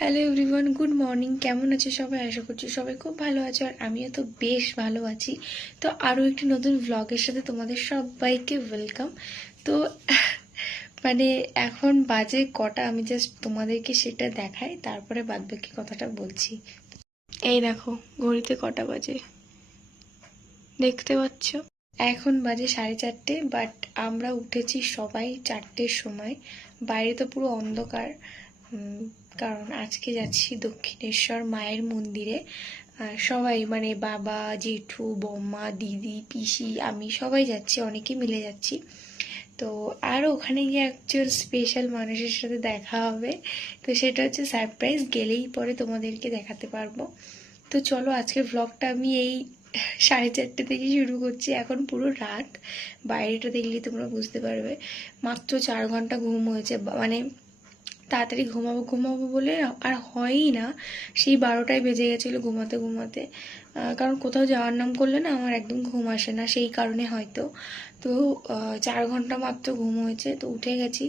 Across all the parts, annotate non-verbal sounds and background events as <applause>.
Hello everyone good morning কেমন আছে সবাই? আশা করছি সবাই খুব ভালো আছে আর আমিও তো বেশ ভালো আছি। তো আরও একটি নতুন ভ্লগের সাথে তোমাদের সবাইকে ওয়েলকাম তো মানে এখন বাজে কটা? আমি জাস্ট তোমাদেরকে সেটা দেখাই, তারপরে বাদবাকি কথাটা বলছি। এই দেখো, ঘড়িতে কটা বাজে? দেখতে পাচ্ছ? এখন বাজে সাড়ে চারটে বাট আমরা উঠেছি সবাই চারটের সময়। বাইরে তো পুরো অন্ধকার কারণ আজকে যাচ্ছি দক্ষিণেশ্বর মায়ের মন্দিরে। সবাই মানে বাবা, জেঠু বম্মা দিদি, পিসি, আমি সবাই যাচ্ছি, অনেকে মিলে যাচ্ছি। তো আর ওখানে গিয়ে একজন স্পেশাল মানুষের সাথে দেখা হবে। তো সেটা হচ্ছে সারপ্রাইজ গেলেই পরে তোমাদেরকে দেখাতে পারব। তো চলো আজকের ভ্লগটা আমি এই <laughs> সাড়ে চারটে থেকে শুরু করছি। এখন পুরো রাত। বাইরেটা দেখলে তোমরা বুঝতে পারবে। মাত্র চার ঘণ্টা ঘুম হয়েছে। মানে তাড়াতাড়ি ঘুমাবো ঘুমাবো বলে আর হয়ই না। সেই বারোটায় বেজে গেছিল ঘুমাতে ঘুমাতে। কারণ কোথাও যাওয়ার নাম করলে না আমার একদম ঘুম আসে না, সেই কারণে হয়তো। তো চার ঘণ্টা মাত্র ঘুম হয়েছে, তো উঠে গেছি।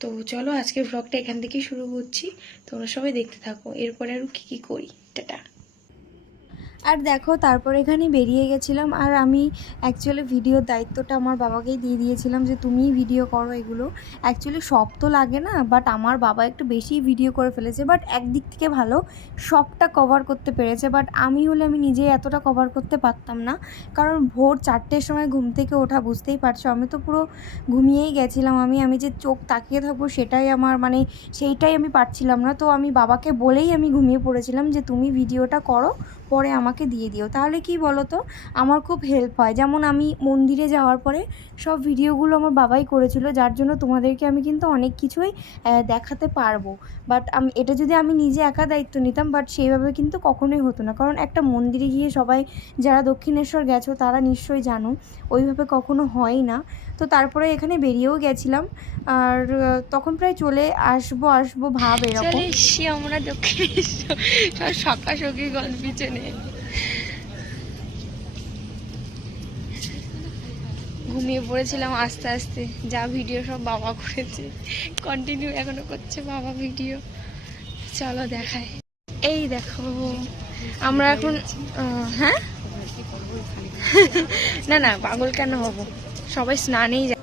তো চলো আজকে ব্লগটা এখান থেকেই শুরু করছি। তোমরা সবাই দেখতে থাকো। এরপরে আর কী কী করি? টাটা। আর দেখো, তারপর এখানে বেরিয়ে গেছিলাম। আর আমি অ্যাকচুয়ালি ভিডিওর দায়িত্বটা আমার বাবাকেই দিয়ে দিয়েছিলাম যে, তুমিই ভিডিও করো এগুলো। অ্যাকচুয়ালি সব তো লাগে না বাট আমার বাবা একটু বেশি ভিডিও করে ফেলেছে। বাট একদিক থেকে ভালো সবটা কভার করতে পেরেছে। বাট আমি হলে আমি নিজে এতটা কভার করতে পারতাম না। কারণ ভোর চারটের সময় ঘুম থেকে ওঠা, বুঝতেই পারছ? আমি তো পুরো ঘুমিয়েই গেছিলাম। আমি আমি যে চোখ তাকিয়ে থাকব, সেটাই আমার মানে সেইটাই আমি পারছিলাম না। তো আমি বাবাকে বলেই আমি ঘুমিয়ে পড়েছিলাম যে, তুমি ভিডিওটা করো পরে আমাকে দিয়ে দিও। তাহলে কি বলো তো আমার খুব হেল্প হয়। যেমন আমি মন্দিরে যাওয়ার পরে সব ভিডিওগুলো আমার বাবাই করেছিল, যার জন্য তোমাদেরকে আমি কিন্তু অনেক কিছুই দেখাতে পারব। বাট আমি, এটা যদি আমি নিজে একা দায়িত্ব নিতাম বাট সেইভাবে কিন্তু কখনোই হতো না। কারণ একটা মন্দিরে গিয়ে সবাই যারা দক্ষিণেশ্বর গেছো, তারা নিশ্চয়ই জানো, ওইভাবে কখনো হয় না। তো তারপরে এখানে বেরিয়েও গেছিলাম। আর তখন প্রায় চলে আসব আসব ভাব এরকম। আমরা দক্ষিণেশ্বর। সব সকাশকি গল্প ঘুমিয়ে পড়েছিলাম আস্তে আস্তে। যা ভিডিও সব বাবা করেছে। কন্টিনিউ এখনও করছে বাবা ভিডিও চলো দেখায় এই দেখো, আমরা এখন হ্যাঁ? <laughs> না না, পাগল কেন হব? সবাই স্নানেই যায়।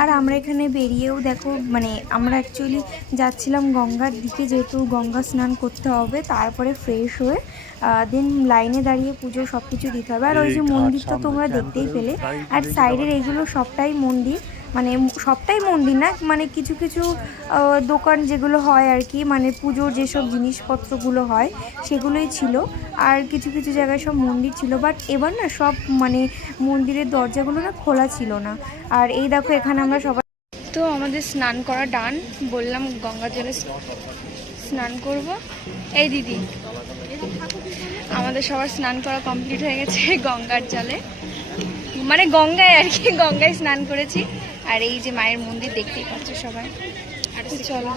আর আমরা এখানে বেরিয়েও দেখো মানে আমরা অ্যাকচুয়ালি যাচ্ছিলাম গঙ্গার দিকে যেহেতু গঙ্গা স্নান করতে হবে তারপরে ফ্রেশ হয়ে দেন লাইনে দাঁড়িয়ে পুজো সব কিছু দিতে হবে। আর ওই যে মন্দিরটা তোমরা দেখতেই পেলে। আর সাইডের এইগুলো সবটাই মন্দির। মানে সবটাই মন্দির না মানে কিছু কিছু দোকান যেগুলো হয় আর কি মানে পুজোর যেসব জিনিসপত্রগুলো হয় সেগুলোই ছিল। আর কিছু কিছু জায়গায় সব মন্দির ছিল বাট এবার না সব মানে মন্দিরের দরজাগুলো না খোলা ছিল না। আর এই দেখো এখানে আমরা সবাই তো আমাদের স্নান করা ডান বললাম গঙ্গা জলে স্নান করব। এই দিদি, আমাদের সবার স্নান করা কমপ্লিট হয়ে গেছে গঙ্গার জলে। মানে গঙ্গায় আর কি, গঙ্গায় স্নান করেছি। আর এই যে মায়ের মন্দির দেখতেই পাচ্ছ সবাই। চলো।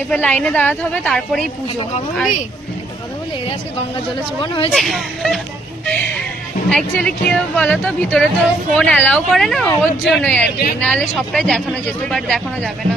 এরপর লাইনে দাঁড়াতে হবে তারপরেই পুজো। কথা বলে? আজকে গঙ্গা জলে চুবানো হয়েছে। অ্যাকচুয়ালি কি হবে বলো তো ভিতরে তো ফোন অ্যালাউ করে না ওর জন্যই আর কি। নাহলে সবটাই দেখানো যেত বাট দেখানো যাবে না।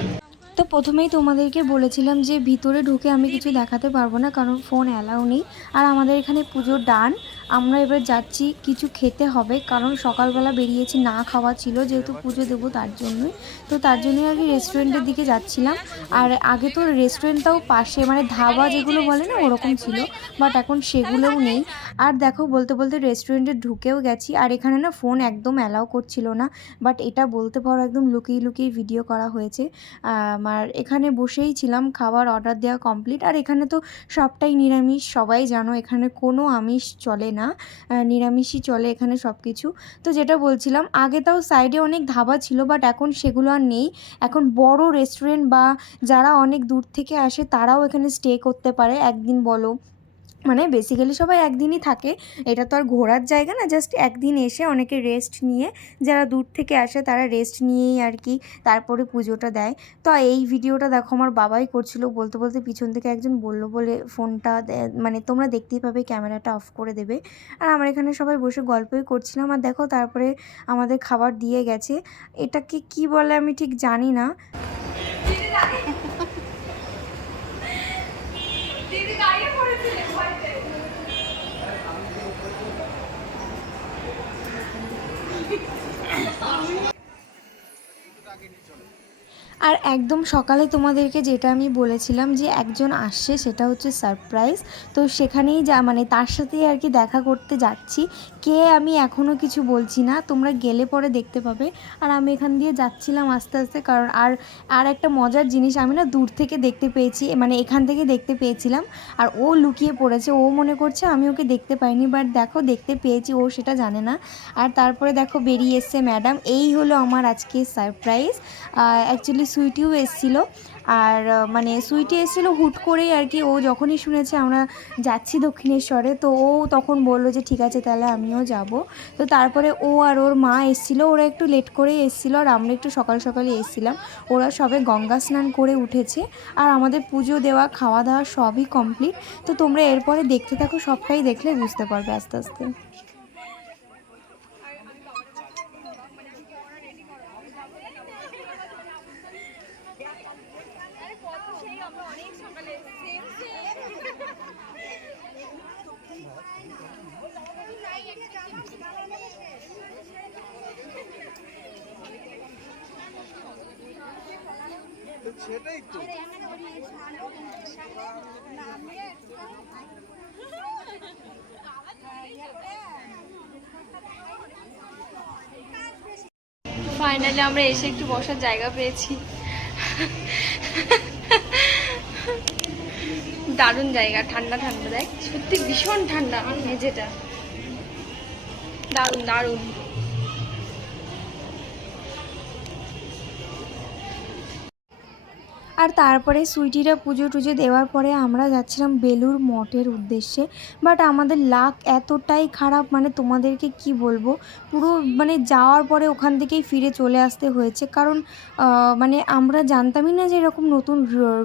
তো প্রথমেই তোমাদেরকে বলেছিলাম যে ভিতরে ঢুকে আমি কিছু দেখাতে পারব না কারণ ফোন অ্যালাউ নেই। আর আমাদের এখানে পুজোর ডান আমরা এবার যাচ্ছি কিছু খেতে হবে কারণ সকালবেলা বেরিয়েছি না খাওয়া ছিল যেহেতু পুজো দেবো তার জন্যই। তো তার জন্যই কি রেস্টুরেন্টের দিকে যাচ্ছিলাম। আর আগে তো রেস্টুরেন্টটাও পাশে মানে ধাবা যেগুলো বলে না ওরকম ছিল বাট এখন সেগুলোও নেই। আর দেখো বলতে বলতে রেস্টুরেন্টে ঢুকেও গেছি আর এখানে না ফোন একদম অ্যালাউ করছিল না বাট এটা বলতে পারো একদম লুকিয়ে লুকিয়ে ভিডিও করা হয়েছে। আম, আর এখানে বসেই ছিলাম খাবার অর্ডার দেওয়া কমপ্লিট আর এখানে তো সবটাই নিরামিষ সবাই জানো এখানে কোনো আমিষ চলে না। আহ, নিরামিষই চলে এখানে সব কিছু তো যেটা বলছিলাম আগে তাও সাইডে অনেক ধাবা ছিল বাট এখন সেগুলো আর নেই। এখন বড় রেস্টুরেন্ট বা যারা অনেক দূর থেকে আসে তারাও এখানে স্টে করতে পারে একদিন বলো। মানে বেসিক্যালি সবাই একদিনই থাকে। এটা তো আর ঘোরার জায়গা না জাস্ট একদিন এসে অনেকে রেস্ট নিয়ে, যারা দূর থেকে আসে তারা রেস্ট নিয়েই আর কি তারপরে পুজোটা দেয়। তো এই ভিডিওটা দেখো আমার বাবাই করছিল, বলতে বলতে পিছন থেকে একজন বলল বলে ফোনটা মানে তোমরা দেখতেই পাবে ক্যামেরাটা অফ করে দেবে। আর আমরা এখানে সবাই বসে গল্পই করছিলাম আর দেখো তারপরে আমাদের খাবার দিয়ে গেছে। এটাকে কি বলে আমি ঠিক জানি না। আর একদম সকালে তোমাদেরকে যেটা আমি বলেছিলাম যে একজন আসছে, সেটা হচ্ছে সারপ্রাইজ তো সেখানেই যা মানে তার সাথেই আর কি দেখা করতে যাচ্ছি। কে আমি এখনও কিছু বলছি না, তোমরা গেলে পরে দেখতে পাবে। আর আমি এখান দিয়ে যাচ্ছিলাম আস্তে আস্তে, কারণ আর আর একটা মজার জিনিস, আমি না দূর থেকে দেখতে পেয়েছি মানে এখান থেকে দেখতে পেয়েছিলাম। আর ও লুকিয়ে পড়েছে, ও মনে করছে আমি ওকে দেখতে পাইনি বাট দেখো, দেখতে পেয়েছি, ও সেটা জানে না। আর তারপরে দেখো বেরিয়ে এসছে ম্যাডাম এই হলো আমার আজকে সারপ্রাইজ অ্যাকচুয়ালি সুইটিও এসেছিল। আর মানে সুইটি এসেছিল হুট করেই আর কি। ও যখনই শুনেছে আমরা যাচ্ছি দক্ষিণেশ্বরে, তো ও তখন বলল যে, ঠিক আছে, তাহলে আমিও যাব। তো তারপরে ও আর ওর মা এসেছিল। ওরা একটু লেট করেই এসেছিল আর আমরা একটু সকাল সকালে এসেছিলাম। ওরা সবে গঙ্গা স্নান করে উঠেছে আর আমাদের পুজো দেওয়া, খাওয়া দাওয়া সবই কমপ্লিট তো তোমরা এরপরে দেখতে থাকো, সবটাই দেখলে বুঝতে পারবে আস্তে আস্তে। ফাইনালি আমরা এসে একটু বসার জায়গা পেয়েছি। দারুণ জায়গা, ঠান্ডা ঠান্ডা, দেখ। সত্যি ভীষণ ঠান্ডা মেঝেটা দারুণ দারুণ। আর তারপরে সুইটিরা পুজো টুজো দেওয়ার পরে আমরা যাচ্ছিলাম বেলুর মঠের উদ্দেশ্যে। বাট আমাদের লাক এতটাই খারাপ মানে তোমাদেরকে কি বলব? পুরো মানে যাওয়ার পরে ওখান থেকেই ফিরে চলে আসতে হয়েছে। কারণ মানে আমরা জানতামই না যে এরকম নতুন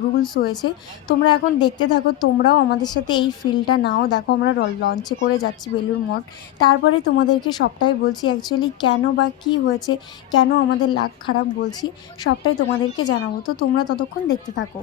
রুলস হয়েছে। তোমরা এখন দেখতে থাকো, তোমরাও আমাদের সাথে এই ফিলটা নাও। দেখো আমরা লঞ্চে করে যাচ্ছি বেলুর মঠ। তারপরে তোমাদেরকে সবটাই বলছি অ্যাকচুয়ালি কেন বা কি হয়েছে, কেন আমাদের লাক খারাপ বলছি, সবটাই তোমাদেরকে জানাব। তো তোমরা ততক্ষণ দেখতে থাকো।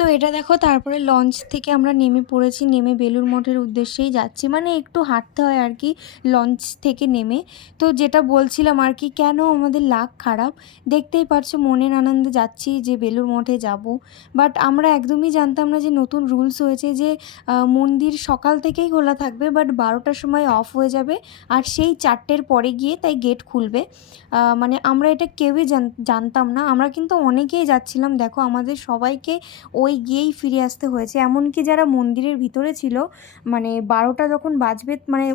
তো এটা দেখো, তারপরে লঞ্চ থেকে আমরা নেমে পড়েছি, নেমে বেলুর মঠের উদ্দেশ্যেই যাচ্ছি। মানে একটু হাঁটতে হয় আর কি লঞ্চ থেকে নেমে। তো যেটা বলছিলাম আর কি, কেন আমাদের লাক খারাপ? দেখতেই পারছ, মনের আনন্দে যাচ্ছি যে বেলুর মঠে যাব। বাট আমরা একদমই জানতাম না যে নতুন রুলস হয়েছে যে মন্দির সকাল থেকেই খোলা থাকবে বাট বারোটার সময় অফ হয়ে যাবে। আর সেই চারটের পরে গিয়ে তাই গেট খুলবে। মানে আমরা এটা কেউই জান- জানতাম না। আমরা কিন্তু অনেকেই যাচ্ছিলাম। দেখো, আমাদের সবাইকে ওই গিয়েই ফিরে আসতে হয়েছে। এমনকি যারা মন্দিরের ভিতরে ছিল মানে বারোটা যখন বাজবে মানে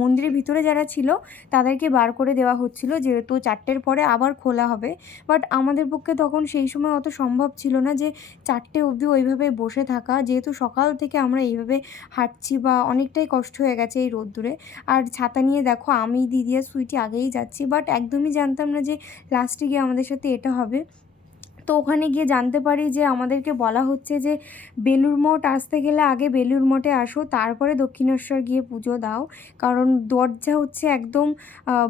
মন্দিরের ভিতরে যারা ছিল, তাদেরকে বার করে দেওয়া হচ্ছিল যেহেতু চারটের পরে আবার খোলা হবে। বাট আমাদের পক্ষে তখন সেই সময় অত সম্ভব ছিল না যে, চারটে অবধি ওইভাবে বসে থাকা। যেহেতু সকাল থেকে আমরা এইভাবে হাঁটছি বা অনেকটাই কষ্ট হয়ে গেছে এই রোদ্দুরে। আর ছাতা নিয়ে দেখো, আমি, দিদি আর সুইটি আগেই যাচ্ছি। বাট একদমই জানতাম না যে, লাস্টে গিয়ে আমাদের সাথে এটা হবে। তো ওখানে গিয়ে জানতে পারি যে আমাদেরকে বলা হচ্ছে যে বেলুর মঠ আসতে গেলে আগে বেলুর মঠে আসো তারপরে দক্ষিণেশ্বর গিয়ে পুজো দাও। কারণ দরজা হচ্ছে একদম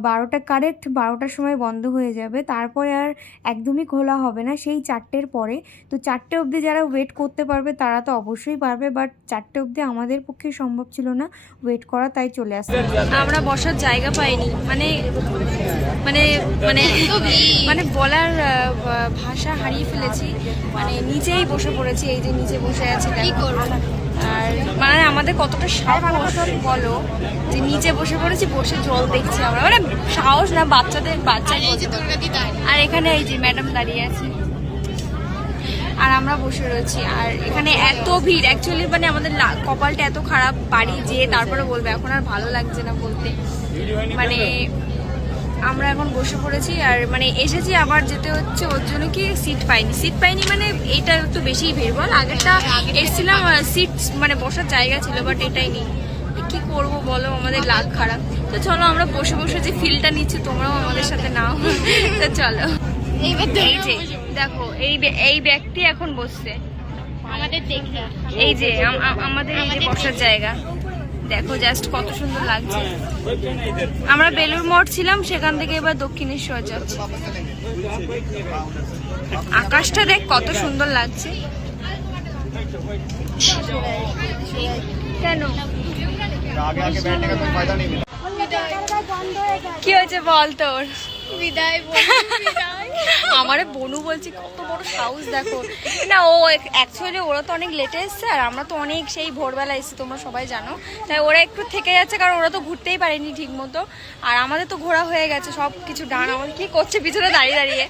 বারোটা কারেক্ট বারোটার সময় বন্ধ হয়ে যাবে। তারপরে আর একদমই খোলা হবে না সেই চারটের পরে। তো চারটে অবধি যারা ওয়েট করতে পারবে তারা তো অবশ্যই পারবে বাট চারটে অবধি আমাদের পক্ষে সম্ভব ছিল না ওয়েট করা তাই চলে আসতে আমরা বসার জায়গা পাইনি। মানে মানে মানে মানে বলার ভাষা হারিয়ে ফেলেছি। মানে নিচেই বসে পড়েছি এই যে নিচে বসে আছি কি করব? আর মানে আমাদের কতটা সাহস বলো? যে নিচে বসে পড়েছি বসে জল দেখছি আমরা। মানে সাহস না বাচ্চাদের বাচ্চা আর এখানে এই যে ম্যাডাম দাঁড়িয়ে আছে। আর আমরা বসে রয়েছি। আর এখানে এত ভিড় অ্যাকচুয়ালি মানে আমাদের কপালটা এত খারাপ বাড়ি যেয়ে তারপরে বলবে এখন আর ভালো লাগছে না বলতে। মানে আমরা এখন বসে পড়েছি আর মানে এসেছি আবার যেতে হচ্ছে ওর জন্য কি সিট পাইনি? সিট পাইনি মানে এটা একটু বেশি ভিড়। বল আগেরটা এসেছিলাম সিট মানে বসার জায়গা ছিল বাট এটাই নেই। কি করব বলো আমাদের লাগ খারাপ। তো চলো আমরা বসে বসে যে ফিলটা নিচ্ছি তোমরাও আমাদের সাথে নাও। তো চলো। এই যে দেখো এই এই ব্যক্তি এখন বসছে। আমাদের এই যে আম- আম- আমাদের এই যে বসার জায়গা। দেখো জাস্ট কত সুন্দর লাগছে। আমরা বেলুর মঠ ছিলাম সেখান থেকে এবার দক্ষিণেশ্বর যাচ্ছি। আকাশটা দেখ কত সুন্দর লাগছে। কেন? কি হয়েছে বল তোর? বিদায়। আমারে বনু বলছি, কত বড় সাহস দেখো। না, ও অ্যাকচুয়ালি ওরা তো অনেক লেটে এসছে আর আমরা তো অনেক সেই ভোরবেলা এসেছি, তোমরা সবাই জানো। তাই ওরা একটু থেকে যাচ্ছে কারণ ওরা তো ঘুরতেই পারেনি ঠিক মতো আর আমাদের তো ঘোরা হয়ে গেছে সব কিছু ডান আমাদের কি করছে পিছনে দাঁড়িয়ে দাঁড়িয়ে?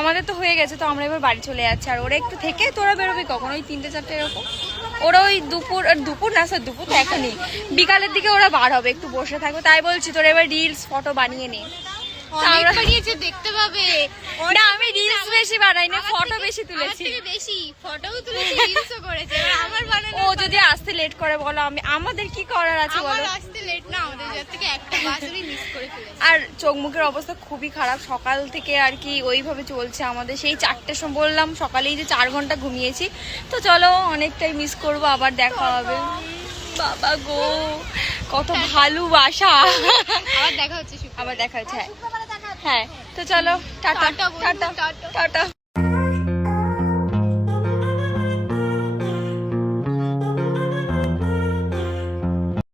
আমাদের তো হয়ে গেছে, তো আমরা এবার বাড়ি চলে যাচ্ছি। আর ওরা একটু থেকে তোরা বেরোবি কখন? ওই তিনটে, চারটে এরকম? ওরা ওই দুপুর দুপুর না স্যার দুপুর তো এখনই। বিকালের দিকে ওরা বার হবে, একটু বসে থাকবে। তাই বলছি, তোরা এবার রিলস ফটো বানিয়ে নে। অনেক বানিয়েছে দেখতে পাবে। না আমি রিলস বেশি বানাই না ফটো বেশি তুলেছি। বেশি ফটোও তুলেছে রিলসও করেছে। আমার বানানো ও যদি আসতে লেট করে বলো আমি আমাদের কি করার আছে আমার আসতে লেট না আমাদের যার থেকে একটা বাসুরি মিস করে ফেলেছে। আর চোখ মুখের অবস্থা খুবই খারাপ। সকাল থেকে আর কি ওইভাবে চলছে আমাদের। সেই চারটের সময় বললাম সকালেই যে চার ঘণ্টা ঘুমিয়েছি। তো চলো অনেকটাই মিস করব আবার দেখা হবে। বাবা গো কত ভালোবাসা। আবার দেখা হচ্ছে আবার দেখা হচ্ছে হ্যাঁ হ্যাঁ তো চলো টাটা টাটা বন্ধু, ta ta ta ta. Ta ta